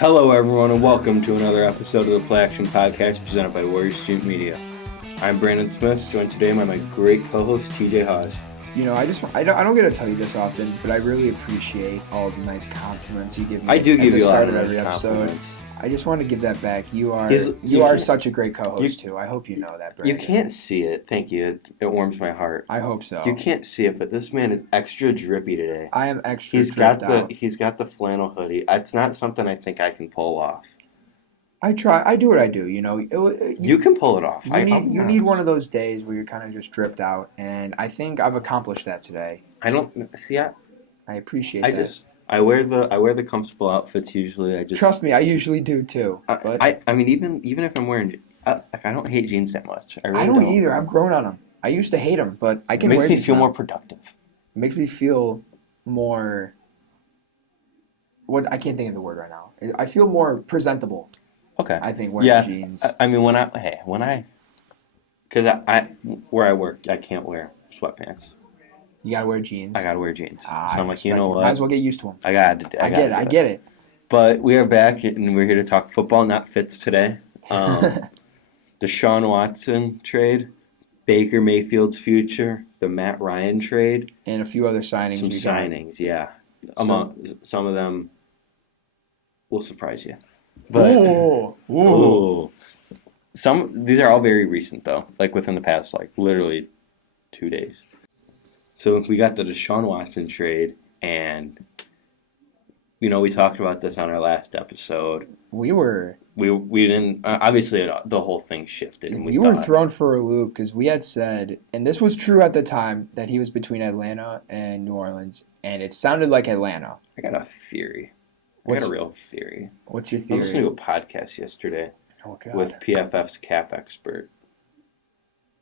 Hello, everyone, and welcome to another episode of the Play Action Podcast presented by Warrior Student Media. I'm Brandon Smith, joined today by my great co-host, TJ Haws. You know, I don't get to tell you this often, but I really appreciate all the nice compliments you give me. I do give you a lot of every nice episode. compliments. I just want to give that back. You are such a great co-host too. I hope you know that, Brandon. You can't see it. Thank you. It warms my heart. I hope so. You can't see it, but this man is extra drippy today. I am extra He's dripped got out. He's got the flannel hoodie. It's not something I think I can pull off. I try. I do what I do. You know, You can pull it off. You need one of those days where you're kind of just dripped out, and I think I've accomplished that today. I don't see. I appreciate that. I wear the comfortable outfits usually. Trust me, I usually do too. I mean, even if I'm wearing, I don't hate jeans that much. I don't either. I've grown on them. I used to hate them, but I can wear them. Makes me feel more productive. It makes me feel more. I can't think of the word right now. I feel more presentable. Okay. I think wearing jeans. I mean, because where I work, I can't wear sweatpants. You gotta wear jeans. I gotta wear jeans. So I'm like, you know what? Might as well get used to them. I get it. But we are back, and we're here to talk football, not fits today. Deshaun Watson trade, Baker Mayfield's future, the Matt Ryan trade, and a few other signings. Some signings, yeah. Some of them will surprise you. But, ooh. These are all very recent though, like within the past, like literally 2 days. So we got the Deshaun Watson trade, and we talked about this on our last episode. We didn't obviously the whole thing shifted. And we were thrown for a loop because we had said, and this was true at the time, that he was between Atlanta and New Orleans, and it sounded like Atlanta. I got a theory. I got a real theory. What's your theory? I was listening to a podcast yesterday with PFF's cap expert.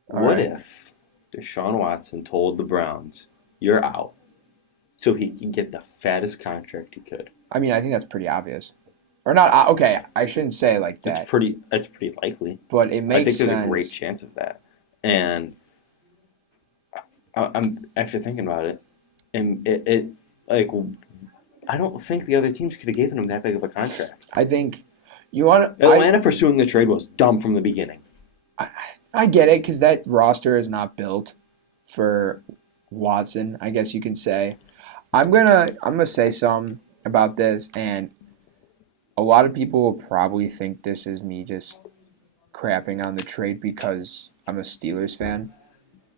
What if Deshaun Watson told the Browns, "You're out," so he can get the fattest contract he could? I mean, I think that's pretty obvious. Or not? Okay, I shouldn't say it like that. It's pretty likely. But it makes sense. I think there's a great chance of that. And I'm actually thinking about it, and it I don't think the other teams could have given him that big of a contract. I think Atlanta pursuing the trade was dumb from the beginning. I get it because that roster is not built for Watson, I guess you can say. I'm gonna say something about this, and a lot of people will probably think this is me just crapping on the trade because I'm a Steelers fan,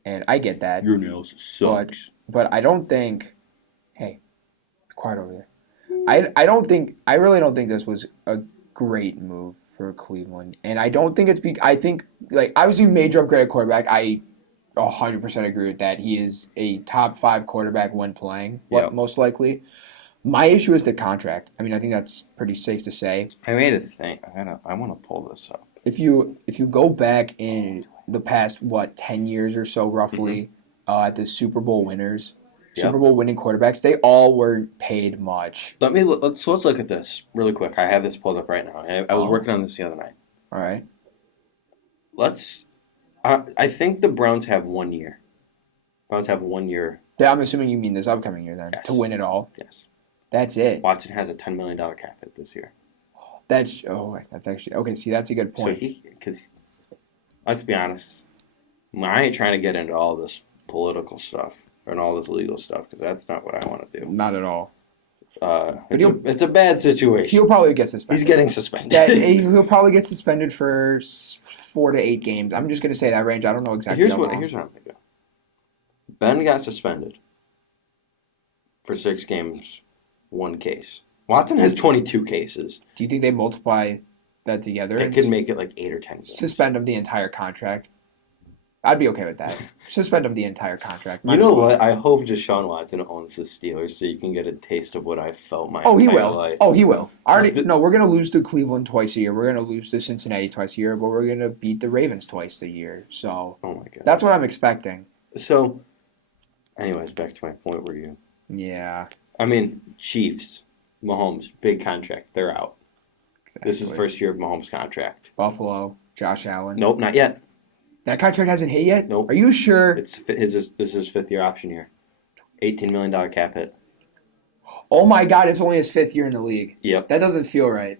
and I get that. Your nails sucks. But I don't think. Hey, be quiet over there. I really don't think this was a great move for Cleveland, and I don't think I think obviously major upgrade at quarterback. I 100% agree with that. He is a top 5 quarterback when playing, most likely. My issue is the contract. I mean, I think that's pretty safe to say. I made a thing. I want to pull this up. If you go back in the past 10 years or so roughly, at the Super Bowl winners. Super Bowl winning quarterbacks, they all weren't paid much. Let's look at this really quick. I have this pulled up right now. I was working on this the other night. All right. I think the Browns have 1 year. Browns have 1 year. Yeah, I'm assuming you mean this upcoming year then, to win it all. Yes. That's it. Watson has a $10 million cap hit this year. That's actually okay. See, that's a good point. So because let's be honest, I ain't trying to get into all this political stuff and all this legal stuff because that's not what I want to do. Not at all. It's a bad situation. He'll probably get suspended. He's getting suspended. Yeah, he'll probably get suspended for 4 to 8 games. I'm just going to say that range. I don't know exactly. Here's what I'm thinking. Ben got suspended for 6 games, 1 case. Watson has 22 cases. Do you think they multiply that together? That could make it like 8 or 10 games. Suspend him the entire contract. I'd be okay with that. Suspend him the entire contract. You know what? I hope Deshaun Watson owns the Steelers so you can get a taste of what I felt my entire life. Oh, he will. No, we're going to lose to Cleveland twice a year. We're going to lose to Cincinnati twice a year, but we're going to beat the Ravens twice a year. So oh my God. That's what I'm expecting. So, anyways, back to my point where you... Yeah. I mean, Chiefs, Mahomes, big contract. They're out. Exactly. This is the first year of Mahomes' contract. Buffalo, Josh Allen. Nope, not yet. That contract hasn't hit yet? Nope. Are you sure? This is his 5th-year option year. $18 million cap hit. Oh my God, it's only his 5th year in the league. Yep. That doesn't feel right.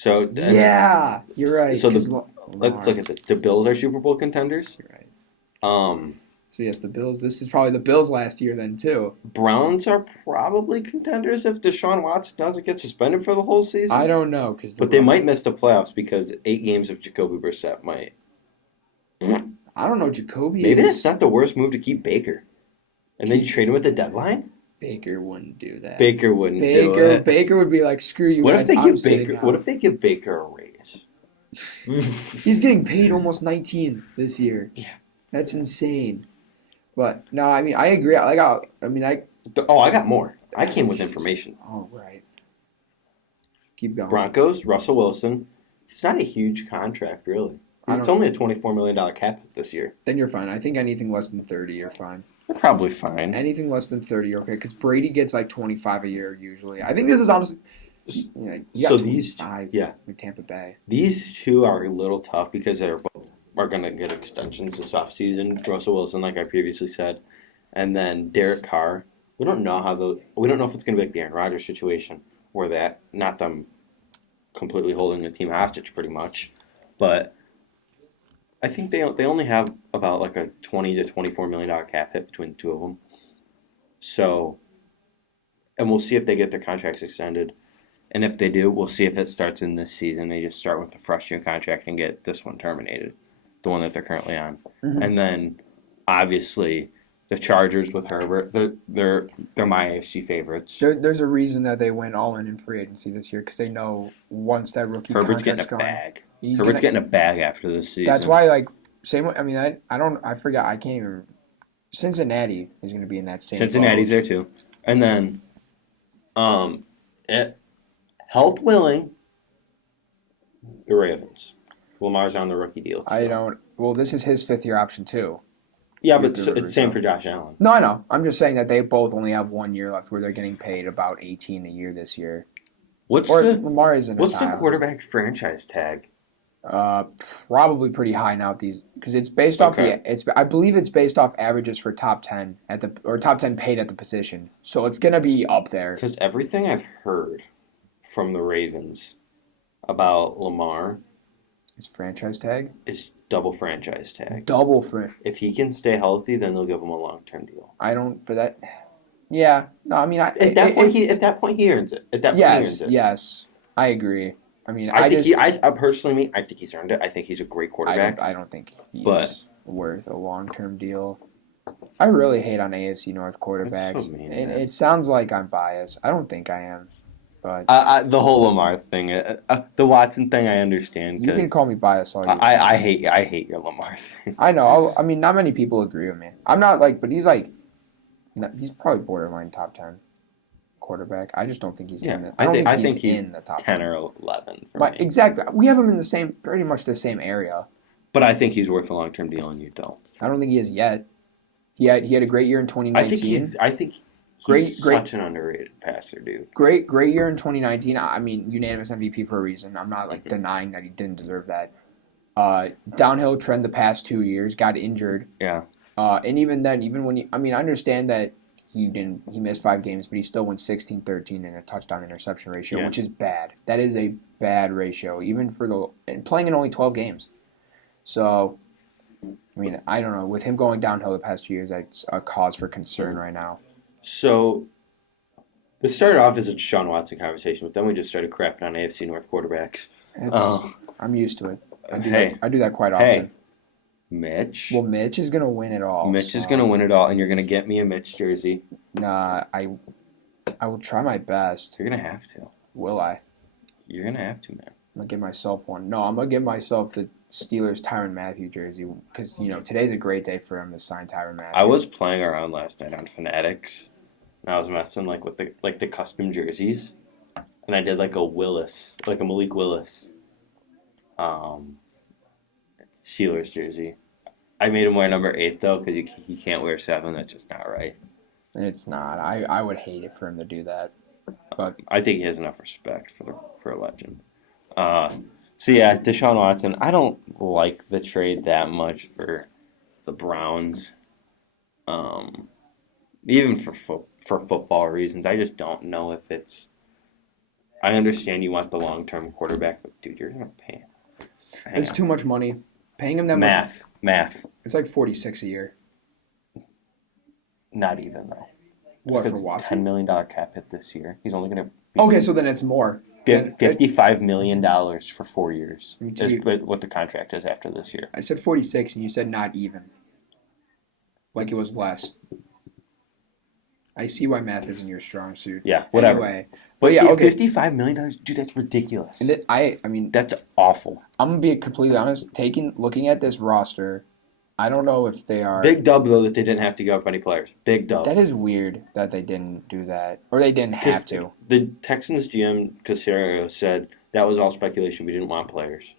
So Yeah, you're right. So let's look at this. The Bills are Super Bowl contenders. You're right. So yes, the Bills. This is probably the Bills last year then too. Browns are probably contenders if Deshaun Watson doesn't get suspended for the whole season. I don't know but they might miss the playoffs because 8 games of Jacoby Brissett might. I don't know. Jacoby. Maybe that's not the worst move to keep Baker, and then you trade him at the deadline. Baker wouldn't do that. Baker wouldn't do it. Baker would be like, screw you. What guys, if they I'm give Baker? out. What if they give Baker a raise? He's getting paid almost 19 this year. Yeah, that's insane. But no, I mean I agree. I got more. I came with information. Oh right. Keep going. Broncos, Russell Wilson. It's not a huge contract, really. It's only a $24 million cap this year. Then you're fine. I think anything less than 30, you're fine. You're probably fine. Anything less than 30, okay? Because Brady gets like 25 a year usually. I think this is honestly. So these, with Tampa Bay. These two are a little tough because they're both are going to get extensions this offseason. Russell Wilson, like I previously said, and then Derek Carr. We don't know if it's going to be like the Aaron Rodgers situation or that, not them completely holding the team hostage, pretty much, but I think they only have about like a $20 to $24 million cap hit between the two of them. So, and we'll see if they get their contracts extended. And if they do, we'll see if it starts in this season. They just start with the fresh year contract and get this one terminated, the one that they're currently on. Mm-hmm. And then, obviously, the Chargers with Herbert, they're my AFC favorites. There's a reason that they went all in free agency this year because they know once that rookie Herbert's contract's getting a going, bag. Herbert's getting a bag after this season. That's why, like, same. I mean, I forgot. I can't even. Cincinnati is going to be in that same. Cincinnati's boat. there too, and then, health willing, the Ravens. Lamar's on the rookie deal. So. Well, this is his 5th year option too. Yeah, but it's the same for Josh Allen. No, I know. I'm just saying that they both only have 1 year left, where they're getting paid about $18 a year this year. Lamar isn't. What's the quarterback franchise tag? Probably pretty high now because it's based off I believe it's based off averages for top 10 top 10 paid at the position. So it's gonna be up there. Because everything I've heard from the Ravens about Lamar is franchise tag. Is double franchise tag. If he can stay healthy, then they'll give him a long-term deal. Yeah. No, I mean, at that point he earns it. Yes, I agree. I mean, I think he's earned it. I think he's a great quarterback. I don't think he's worth a long-term deal. I really hate on AFC North quarterbacks. So mean, and it sounds like I'm biased. I don't think I am. But the whole Lamar thing, the Watson thing, I understand. You can call me biased all you want. I hate your Lamar thing. I know. I mean, not many people agree with me. I'm not but he's he's probably borderline top 10 quarterback. I just don't think he's in it. I think he's in the top 10 or 11 for me. Exactly. We have him in pretty much the same area. But I think he's worth a long-term deal, and you don't. I don't think he is yet. He had a great year in 2019. I think he's such an underrated passer, dude. Great year in 2019. I mean, unanimous MVP for a reason. I'm not denying that he didn't deserve that. Downhill trend the past 2 years. Got injured. Yeah. And even then, I understand that he missed 5 games, but he still went 16-13 in a touchdown interception ratio, which is bad. That is a bad ratio, even and playing in only 12 games. So, I mean, I don't know. With him going downhill the past 2 years, that's a cause for concern right now. So, this started off as a Deshaun Watson conversation, but then we just started crapping on AFC North quarterbacks. I'm used to it. I do that quite often. Hey, Mitch. Well, Mitch is going to win it all. Mitch is going to win it all, and you're going to get me a Mitch jersey. Nah, I will try my best. You're going to have to. Will I? You're going to have to, man. I'm going to get myself one. No, I'm going to get myself the Steelers Tyrann Mathieu jersey because, today's a great day for him to sign Tyrann Mathieu. I was playing around last night on Fanatics, and I was messing with the custom jerseys, and I did like a Malik Willis Steelers jersey. I made him wear number 8 though because he can't wear 7. That's just not right. It's not. I would hate it for him to do that. But I think he has enough respect for a legend. So yeah, Deshaun Watson. I don't like the trade that much for the Browns. Even for football reasons, I just don't know if it's I understand you want the long-term quarterback, but dude, you're gonna pay him. It's too much money. Paying him that much. Math. It's like $46 a year. Not even though. What for Watson? $10 million cap hit this year. He's only gonna. Okay, so then it's more. $55 million for 4 years. Is what the contract is after this year. I said 46, and you said not even. Like it was less. I see why math isn't your strong suit. Yeah, whatever. Anyway, but yeah, okay. $55 million, dude, that's ridiculous. And I mean, that's awful. I'm gonna be completely honest. Looking at this roster, I don't know if they are big dub though that they didn't have to give up any players. Big dub. That is weird that they didn't do that, or they didn't have to. The Texans GM Caserio said that was all speculation. We didn't want players.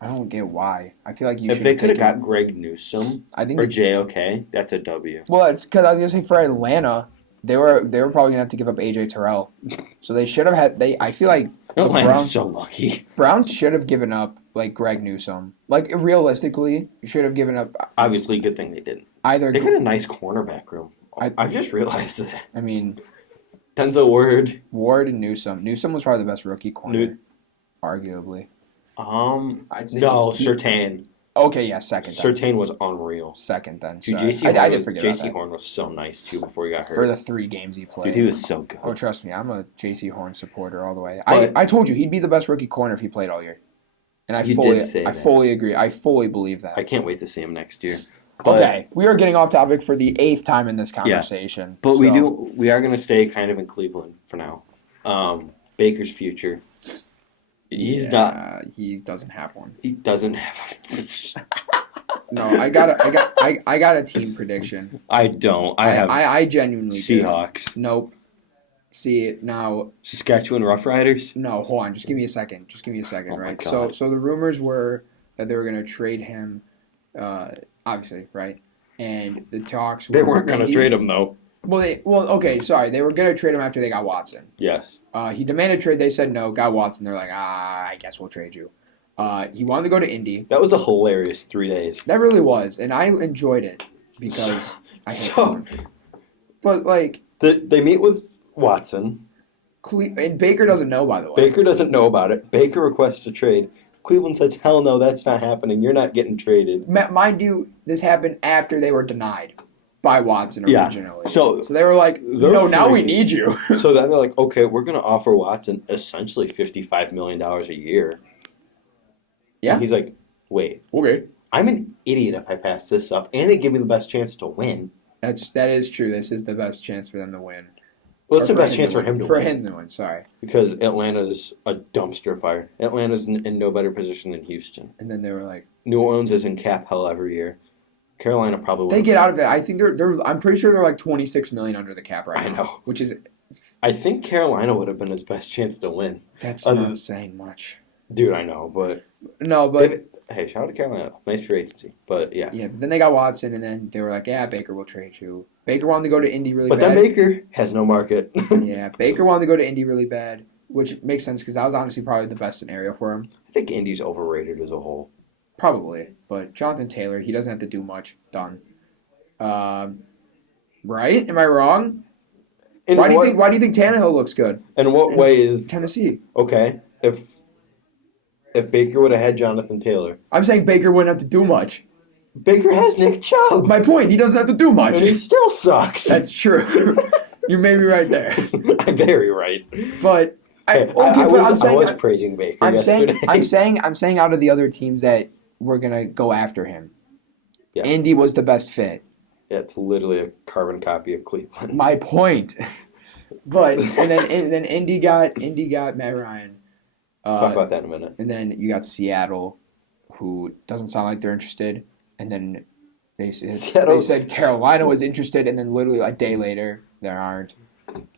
I don't get why. I feel like if they could have got Greg Newsome or JOK, that's a W. Well, it's because I was gonna say for Atlanta, they were probably gonna have to give up AJ Terrell, so they should have had. I feel like Atlanta's so lucky. Browns should have given up like Greg Newsome. Like realistically, you should have given up. Obviously, good thing they didn't. Either they had a nice cornerback room. I just realized that. I mean, Denzel Ward and Newsome. Newsome was probably the best rookie corner, arguably. I'd say Surtain. Okay, yeah, second. Surtain was unreal. Second, then. Dude, I did forget about that. JC Horn was so nice, too, before he got hurt. For the 3 games he played. Dude, he was so good. Oh, trust me, I'm a JC Horn supporter all the way. I told you, he'd be the best rookie corner if he played all year. And I fully agree. I fully believe that. I can't wait to see him next year. But, okay, we are getting off topic for the 8th time in this conversation. Yeah, but we are going to stay kind of in Cleveland for now. Baker's future. He doesn't have one. He doesn't have a No, I got a team prediction. I don't. I genuinely Seahawks. Do. Nope. See it now. Saskatchewan Roughriders? No, hold on. Just give me a second. Oh right? So the rumors were that they were going to trade him, obviously, right? And the talks were... They weren't going to trade him, though. Okay, sorry. They were going to trade him after they got Watson. Yes. He demanded trade. They said no. Got Watson. They're like, I guess we'll trade you. He wanted to go to Indy. That was a hilarious 3 days. That really was, and I enjoyed it because I hate him. But like they meet with Watson, and Baker doesn't know. By the way, Baker doesn't know about it. Baker requests a trade. Cleveland says, "Hell no, that's not happening. You're not getting traded." Mind you, this happened after they were denied by Watson originally. Yeah. So they were like, "No, now we need you." So then they're like, "Okay, we're going to offer Watson essentially $55 million a year." Yeah. And he's like, "Wait, okay, I'm an idiot if I pass this up, and they give me the best chance to win." That is true. This is the best chance for them to win. Well, it's the best chance for him to win. For him to win, sorry. Because Atlanta's a dumpster fire. Atlanta's in no better position than Houston. And then they were like, New Orleans is in cap hell every year. Carolina probably they get out of it. I think they're. I'm pretty sure they're like $26 million under the cap right now. I know, which is. I think Carolina would have been his best chance to win. That's not saying much. Dude, I know, but hey, shout out to Carolina. Nice free agency, but yeah. Yeah, but then they got Watson, and then they were like, "Yeah, Baker will trade you." Baker wanted to go to Indy really bad. But then Baker has no market. Yeah, Baker wanted to go to Indy really bad, which makes sense because that was honestly probably the best scenario for him. I think Indy's overrated as a whole. Probably, but Jonathan Taylor, he doesn't have to do much. Done. Right? Am I wrong? Why do you think Tannehill looks good? In what way is Tennessee? Okay, if Baker would have had Jonathan Taylor, I'm saying Baker wouldn't have to do much. Baker has Nick Chubb. My point, he doesn't have to do much. And he still sucks. That's true. You may be right there. I'm very right. But I was praising Baker. I'm saying out of the other teams that were gonna go after him, yeah. Indy was the best fit. Yeah, it's literally a carbon copy of Cleveland. My point. But and then Indy got Matt Ryan. Talk about that in a minute. And then you got Seattle, who doesn't sound like they're interested. And then they said Carolina was interested, and then literally a day later, they aren't.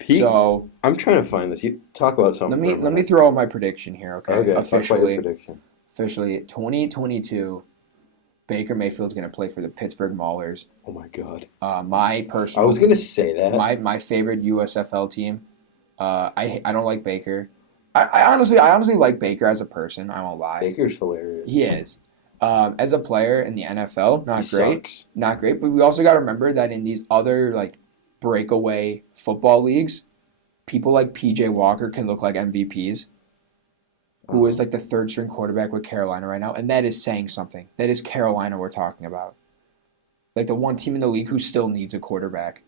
So I'm trying to find this. You talk about something. Let me throw out my prediction here, okay? Okay. Officially, 2022, Baker Mayfield's going to play for the Pittsburgh Maulers. Oh my God. My personal. I was going to say that. My favorite USFL team. I don't like Baker. I honestly like Baker as a person. I won't lie. Baker's hilarious. He is. As a player in the NFL, not great. Not great. But we also got to remember that in these other like breakaway football leagues, people like P.J. Walker can look like MVPs, who is like the third string quarterback with Carolina right now, and that is saying something. That is Carolina we're talking about. Like the one team in the league who still needs a quarterback.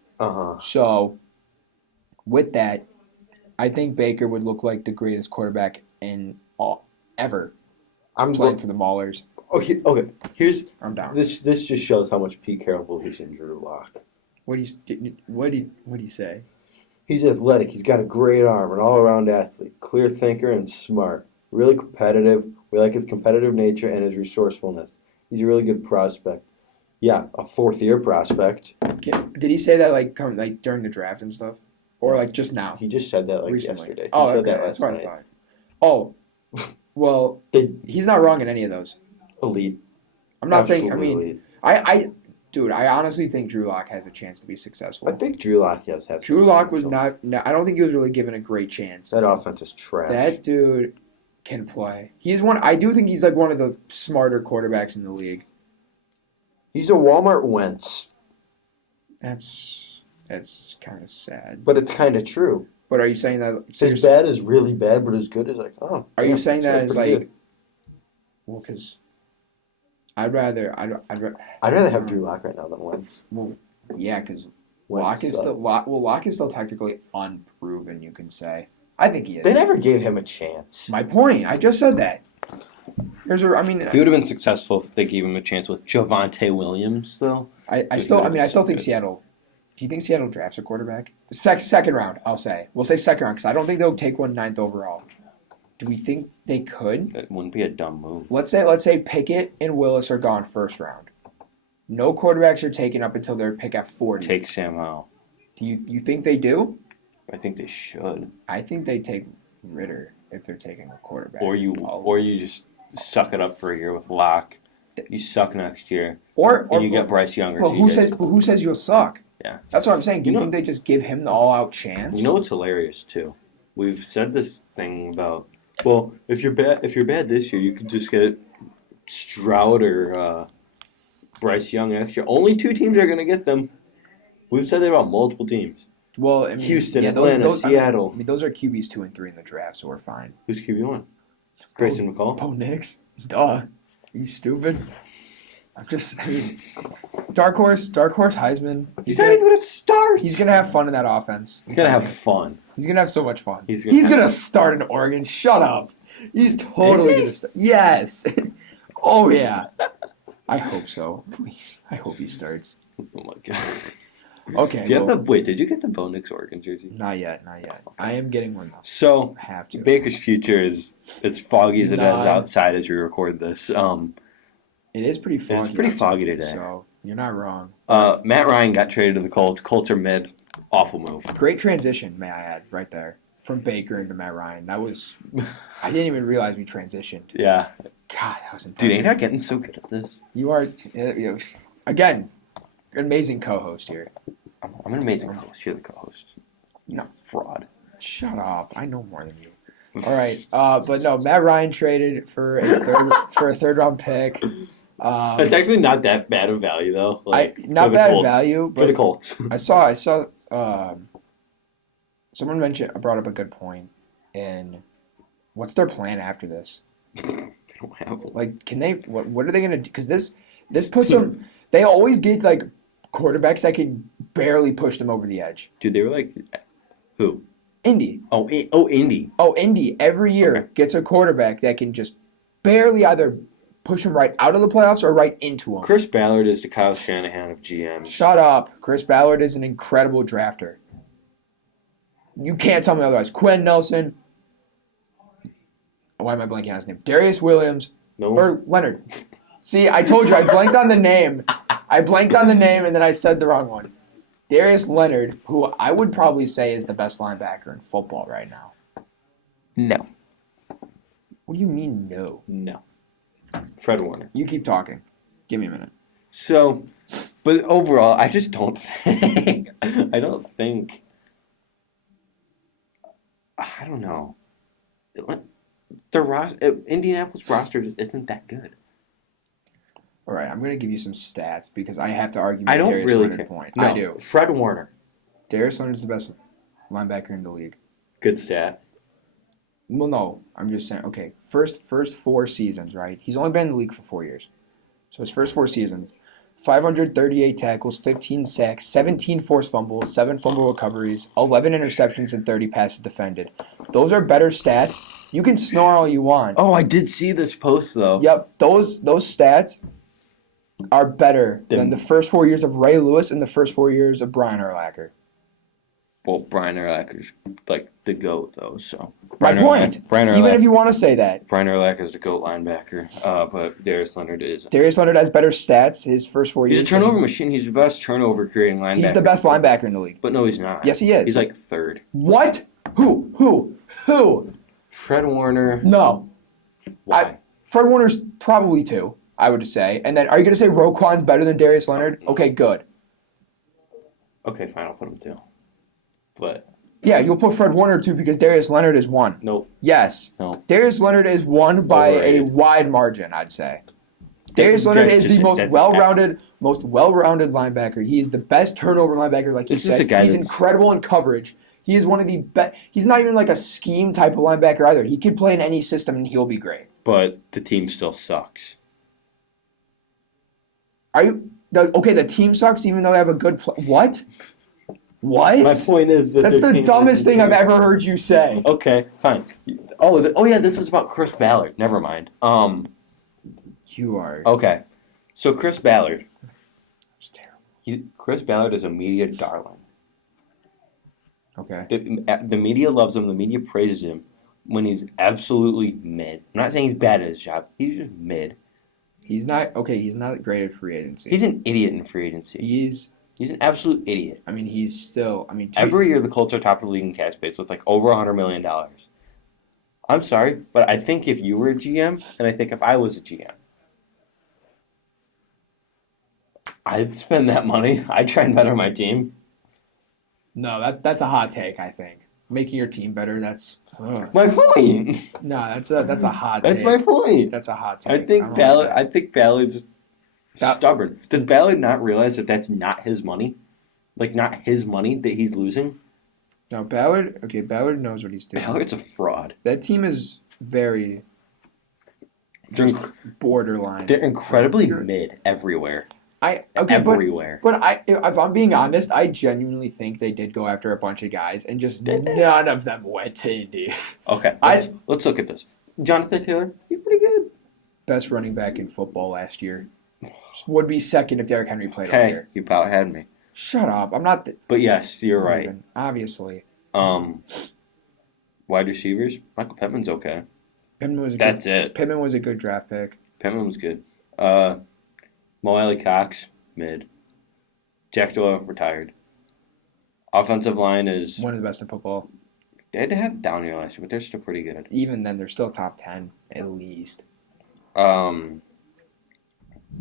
So, with that, I think Baker would look like the greatest quarterback in ever playing for the Maulers. Okay. I'm down. This just shows how much Pete Carroll believes in Drew Lock. What do you say? He's athletic. He's got a great arm, an all-around athlete, clear thinker, and smart. Really competitive. We like his competitive nature and his resourcefulness. He's a really good prospect. Yeah, a fourth-year prospect. Did he say that like during the draft and stuff, or like just now? He just said that recently. Yesterday. Oh, okay, that's what I thought. Oh, well, he's not wrong in any of those. Elite. I'm not saying. Elite. Dude, I honestly think Drew Lock has a chance to be successful. I think Drew Lock does have. Drew Lock was not. I don't think he was really given a great chance. That offense is trash. That dude can play. He's one. I do think he's like one of the smarter quarterbacks in the league. He's a Walmart Wentz. That's kind of sad. But it's kind of true. But are you saying that his bad is really bad, but his good is like, oh. Are you saying that as like? Good. Well, because I'd rather have Drew Lock right now than Wentz. Well, yeah, because Lock is still technically unproven. You can say. I think he is. They never gave him a chance. My point. I just said that. He would have been successful if they gave him a chance with Javonte Williams, though. I still think Seattle. Do you think Seattle drafts a quarterback? Second round, I'll say. We'll say second round because I don't think they'll take one 9th overall. Do we think they could? That wouldn't be a dumb move. Let's say Pickett and Willis are gone first round. No quarterbacks are taken up until their pick at 40. Take Sam Howell. Do you think they do? I think they should. I think they take Ritter if they're taking a quarterback. Or you just suck it up for a year with Locke. You suck next year. Or you get Bryce Young. Well, who says you'll suck? Yeah. That's what I'm saying. Do you think they just give him the all-out chance? You know what's hilarious too? We've said this thing about, well, if you're bad this year, you could just get Stroud or Bryce Young next year. Only 2 teams are going to get them. We've said that about multiple teams. Well, I mean, Houston, Atlanta, Seattle. I mean, those are QBs 2 and 3 in the draft, so we're fine. Who's QB1? Grayson McCall? Bo Nix. Duh. Are you stupid? Dark horse Heisman. He's not even going to start. He's going to have fun in that offense. He's going to have fun. He's going to have so much fun. He's going to start in Oregon. Shut up. He's totally going to start. Yes. Oh, yeah. I hope so. Please. I hope he starts. Oh, my God. Okay. Did you get the Bo Nix Oregon jersey? Not yet. I am getting one though. So, I have to. Baker's future is as foggy as it is outside as we record this. It is pretty foggy. It's pretty foggy today. So, you're not wrong. Matt Ryan got traded to the Colts. Colts are mid. Awful move. Great transition, may I add, right there. From Baker into Matt Ryan. That was... I didn't even realize we transitioned. Yeah. God, that was impressive. Dude, you're not getting so good at this. You are... Again, amazing co-host here. I'm an amazing host. You're the co-host. No. Fraud. Shut up. I know more than you. All right. But no, Matt Ryan traded for a third round pick. It's actually not that bad of value, though. Not bad value. But for the Colts. I saw someone brought up a good point. And what's their plan after this? They don't have one. Like, can they? What are they gonna do? Because this puts them. They always get like quarterbacks that can barely push them over the edge. Dude, they were like, who? Indy. Oh, Indy. Oh, Indy every year gets a quarterback that can just barely either push them right out of the playoffs or right into them. Chris Ballard is the Kyle Shanahan of GMs. Shut up. Chris Ballard is an incredible drafter. You can't tell me otherwise. Quinn Nelson. Why am I blanking on his name? Darius Williams. No. Or Leonard. See, I told you, I blanked on the name. And then I said the wrong one. Darius Leonard, who I would probably say is the best linebacker in football right now. No. What do you mean, no? No. Fred Warner. You keep talking. Give me a minute. So, but overall, I just don't think. I don't know. Indianapolis roster just isn't that good. All right, I'm going to give you some stats because I have to argue my Darius really Leonard point. No, I do. Fred Warner. Darius Leonard's the best linebacker in the league. Good stat. Well, no, I'm just saying. Okay, first 4 seasons, right? He's only been in the league for 4 years, so his first 4 seasons, 538 tackles, 15 sacks, 17 forced fumbles, 7 fumble recoveries, 11 interceptions, and 30 passes defended. Those are better stats. You can snore all you want. Oh, I did see this post though. Yep, those stats are better than the first 4 years of Ray Lewis and the first 4 years of Brian Urlacher. Well, Brian Urlacher's like the GOAT though, so. My point. Even if you want to say that. Brian Urlacher's the GOAT linebacker, but Darius Leonard is. Darius Leonard has better stats his first 4 years. He's a turnover machine. He's the best turnover creating linebacker. He's the best linebacker in the league. But no, he's not. Yes, he is. He's like third. What? Who? Fred Warner. No. Why? Fred Warner's probably 2, I would say. And then are you going to say Roquan's better than Darius Leonard? Okay, good. Okay, fine. I'll put him 2. But. Yeah, you'll put Fred Warner 2 because Darius Leonard is 1. Nope. Yes. No. Darius Leonard is 1 by a wide margin, I'd say. Darius Leonard is the most well-rounded linebacker. He is the best turnover linebacker, like you said. He's incredible in coverage. He is one of the best. He's not even like a scheme type of linebacker either. He could play in any system and he'll be great. But the team still sucks. The team sucks even though they have a good What? What? My point is that's the dumbest thing I've ever heard you say. Okay, fine. Oh yeah, this was about Chris Ballard. Never mind. You are. Okay, so Chris Ballard. It's terrible. Chris Ballard is a media darling. Okay. The media loves him. The media praises him when he's absolutely mid. I'm not saying he's bad at his job. He's just mid. He's not great at free agency. He's an idiot in free agency. He's an absolute idiot. I mean, he's still. Every year the Colts are top of the league in cap space with like over $100 million. I'm sorry, but I think if you were a GM, and I think if I was a GM, I'd spend that money. I'd try and better my team. No, that's a hot take. I think making your team better. That's my point. No, that's a hot take. That's my point. That's a hot take. I think Ballard's stubborn. Does Ballard not realize that that's not his money? Like, not his money that he's losing? No, Ballard knows what he's doing. Ballard's a fraud. That team is very borderline. They're incredibly mid everywhere. Everywhere. But if I'm being honest, I genuinely think they did go after a bunch of guys and just none of them went to Indy. Okay, let's look at this. Jonathan Taylor, he's pretty good. Best running back in football last year. Would be second if Derrick Henry played all year. You about had me. Shut up. I'm not. But yes, you're right. Even, obviously. Wide receivers, Michael Pittman's okay. Pittman was a good draft pick. Pittman was good. Mo Alley Cox, mid. Jack Doyle, retired. Offensive line is one of the best in football. They had to have a down year last year, but they're still pretty good. Even then, they're still top 10 at least.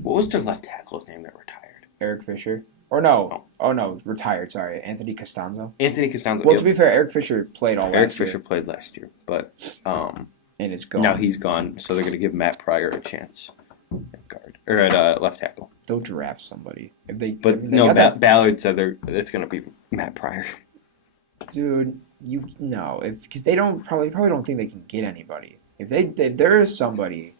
What was their left tackle's name that retired? Eric Fisher. Or no. Oh, no. Retired, sorry. Anthony Costanzo. Well, to be fair, Eric Fisher played last year. Eric Fisher played last year, but and it's gone. Now he's gone, so they're going to give Matt Pryor a chance at guard or at left tackle. They'll draft somebody if they. Ballard said it's going to be Matt Pryor. Dude, because they probably don't think they can get anybody. If there is somebody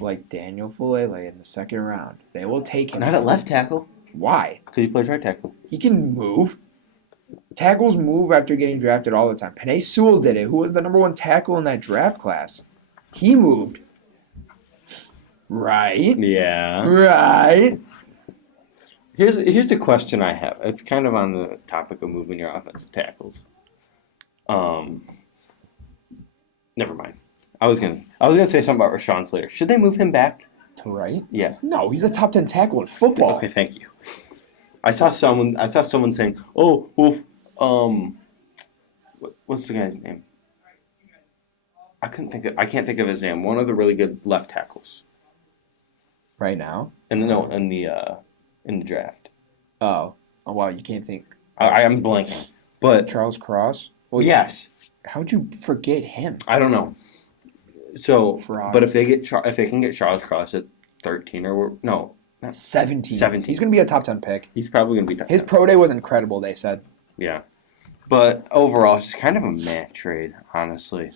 like Daniel Fulele in the second round, they will take him. Not at left tackle. Why? Because he plays right tackle. He can move. Tackles move after getting drafted all the time. Penei Sewell did it. Who was the number 1 tackle in that draft class? He moved. Right? Yeah. Right. Here's a question I have. It's kind of on the topic of moving your offensive tackles. Never mind. I was gonna say something about Rashawn Slater. Should they move him back to right? Yeah. No, he's a top 10 tackle in football. Okay, thank you. I saw someone saying, "Oh, well, what's the guy's name?" I can't think of his name. One of the really good left tackles. Right now? In the draft. Oh, wow! You can't think. I am blanking, but Charles Cross. Well, yes. How'd you forget him? I don't know. So, Fraud. But if they can get Charles Cross at 13 or no, 17. He's going to be a top 10 pick. He's probably going to be top 10. His pro day was incredible. They said. Yeah. But overall, it's just kind of a meh trade, honestly.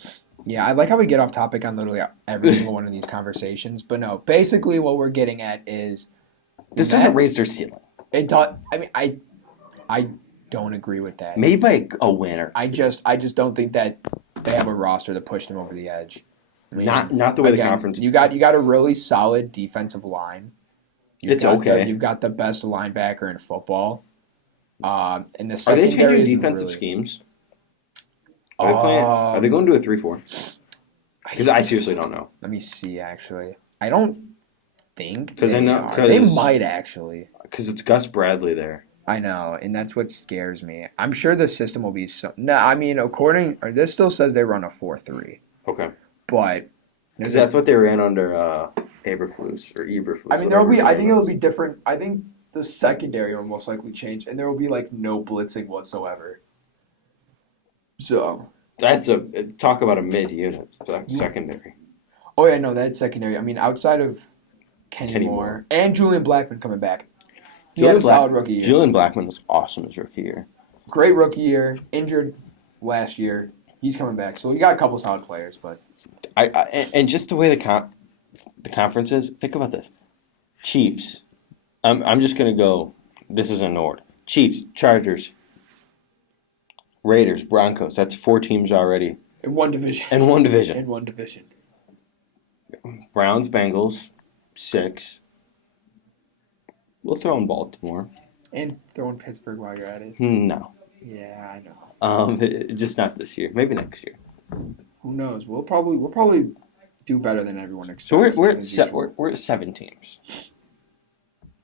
Yeah, I like how we get off topic on literally every single one of these conversations. But no, basically what we're getting at is This doesn't raise their ceiling. it does. I mean, I don't agree with that. Maybe by a winner. I just don't think that they have a roster to push them over the edge. I mean, Not the way the conference. You got a really solid defensive line. It's okay. You've got the best linebacker in football. And the Are they secondary changing is defensive really, schemes? Are they going to do a 3-4? Because I seriously don't know. Let me see. Actually, I don't think they might actually. Because it's Gus Bradley there. I know, and that's what scares me. I'm sure the system will be so. No, I mean, this still says they run a 4-3. Okay. But because that's what they ran under Eberflus or Eberflus. I mean, there will be. I think it'll be different. I think the secondary will most likely change, and there will be like no blitzing whatsoever. So that's talk about a mid-unit secondary. Oh yeah, no, that's secondary. I mean, outside of Kenny Moore and Julian Blackmon coming back, he had a solid rookie year. Julian Blackmon was awesome his rookie year. Great rookie year. Injured last year. He's coming back, so you got a couple solid players, but and just the way the conference is. Think about this: Chiefs. I'm just gonna go. This is in order: Chiefs, Chargers, Raiders, Broncos. That's 4 teams already in one division. Browns, Bengals, 6. We'll throw in Baltimore. And throw in Pittsburgh while you're at it. No. Yeah, I know. Just not this year. Maybe next year. Who knows? We'll probably do better than everyone expects. So we're at 7 teams.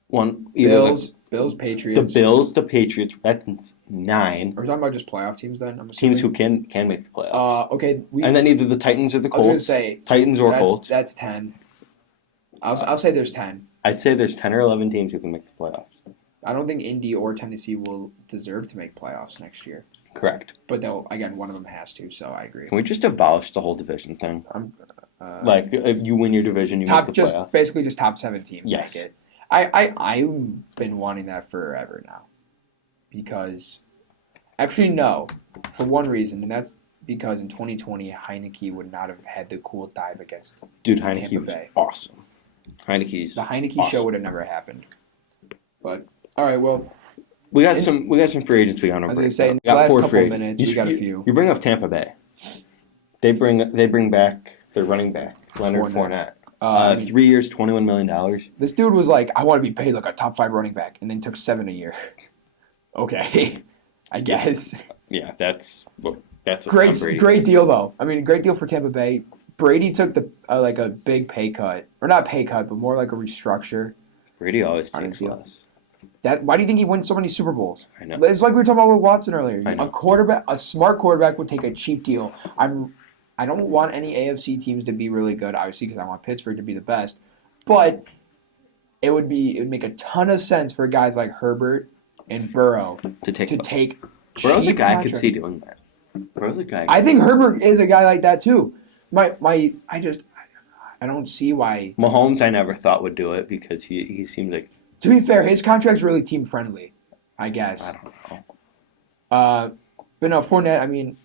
Bills, Patriots. The Bills, the Patriots. That's 9. Are we talking about just playoff teams then? Teams who can make the playoffs. Okay. And then either the Titans or the Colts. I was going to say Titans or Colts. That's 10. I'll say there's 10. I'd say there's 10 or 11 teams who can make the playoffs. I don't think Indy or Tennessee will deserve to make playoffs next year. Correct. But again, one of them has to, so I agree. Can we just abolish the whole division thing? If you win your division, you make the playoffs. Basically just top 7 teams yes. make it. I've been wanting that forever now. Because, actually no, for one reason, and that's because in 2020, Heineke would not have had the cool dive against Heineke was awesome. The Heineke show would have never happened. But, all right, well. We got some free agents we got to I was going to say, in the last couple of minutes, we got a few. You bring up Tampa Bay. They bring back their running back, Leonard Fournette. 3 years, $21 million. This dude was like, I want to be paid like a top 5 running back, and then took 7 a year. Okay, I guess. Yeah, that's great deal though. I mean, great deal for Tampa Bay. Brady took like a big pay cut, or not pay cut, but more like a restructure. Brady always takes less. Why do you think he wins so many Super Bowls? I know. It's like we were talking about with Watson earlier. I know. A smart quarterback would take a cheap deal. I don't want any AFC teams to be really good, obviously, because I want Pittsburgh to be the best. But it would make a ton of sense for guys like Herbert and Burrow to take. Burrow's a guy I contracts. could see doing that. Burrow's a guy. I think Herbert is a guy like that too. I don't see why. Mahomes, I never thought would do it because he seems like. To be fair, his contract's really team friendly, I guess. I don't know. But no, Fournette. I mean,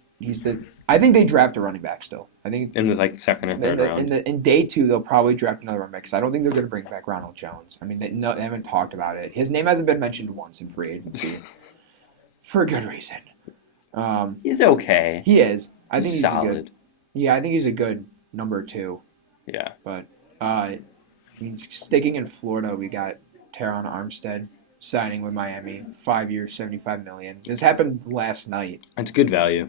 I think they draft a running back still. I think in the second or third round. In day 2, they'll probably draft another running back because I don't think they're going to bring back Ronald Jones. I mean, they haven't talked about it. His name hasn't been mentioned once in free agency, for a good reason. He's okay. He is. I think he's solid. I think he's a good number 2. Yeah. But I mean, sticking in Florida, we got Taran Armstead signing with Miami, 5 years, $75 million. This happened last night. That's good value.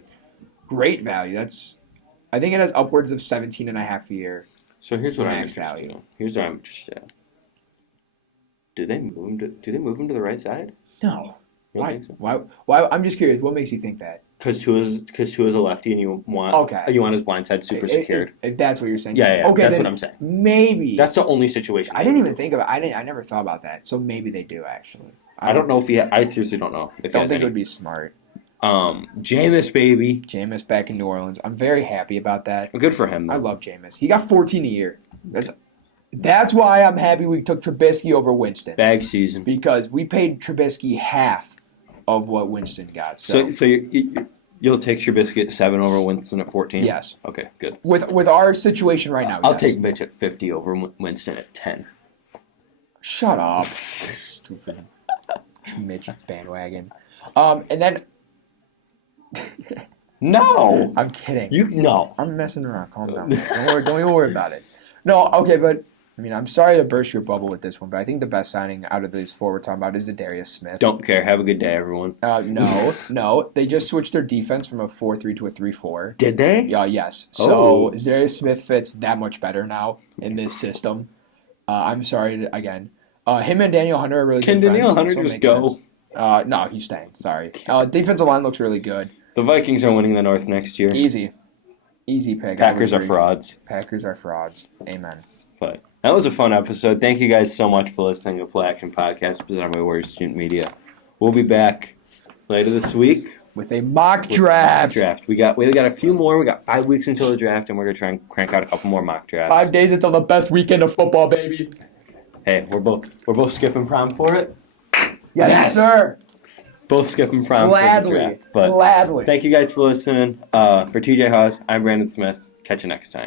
Great value. I think it has upwards of 17.5 a year. So here's what I'm interested value. in. Here's what I'm interested in. Do they move him to the right side? No. Why? Why? I'm just curious. What makes you think that? Because Tua's a lefty, and you want his blind side super secured. If that's what you're saying. Yeah. Okay, that's what I'm saying. Maybe that's the only situation. I didn't even think about. I never thought about that. So maybe they do actually. I don't know if I seriously don't know. I don't think it would be smart. Jameis, baby. Jameis back in New Orleans. I'm very happy about that. Good for him, though. I love Jameis. He got 14 a year. That's why I'm happy we took Trubisky over Winston. Bag season. Because we paid Trubisky half of what Winston got. So You'll take Trubisky at 7 over Winston at 14? yes. Okay, good. With our situation right now, I'll yes. take Mitch at 50 over Winston at 10. Shut up. Stupid. Mitch bandwagon. And then... No! I'm kidding. No. I'm messing around. Calm down. Don't even worry about it. No, okay, but... I mean, I'm sorry to burst your bubble with this one, but I think the best signing out of these four we're talking about is the Darius Smith. Don't care. Have a good day, everyone. No. They just switched their defense from a 4-3 to a 3-4. Did they? Yes. So Darius Smith fits that much better now in this system. I'm sorry, again. Him and Daniel Hunter are really good friends. Can Daniel Hunter just go? Sense. No, he's staying. Sorry. Defensive line looks really good. The Vikings are winning the North next year. Easy pick. Packers are frauds. Packers are frauds. Amen. But that was a fun episode. Thank you guys so much for listening to Play Action Podcast presented by Warriors Student Media. We'll be back later this week with a mock draft. We got a few more. We got 5 weeks until the draft, and we're gonna try and crank out a couple more mock drafts. 5 days until the best weekend of football, baby. Hey, we're both skipping prom for it. Yes, sir. Both skipping prom Gladly. for the draft. But Gladly. Thank you guys for listening. For TJ Haws, I'm Brandon Smith. Catch you next time.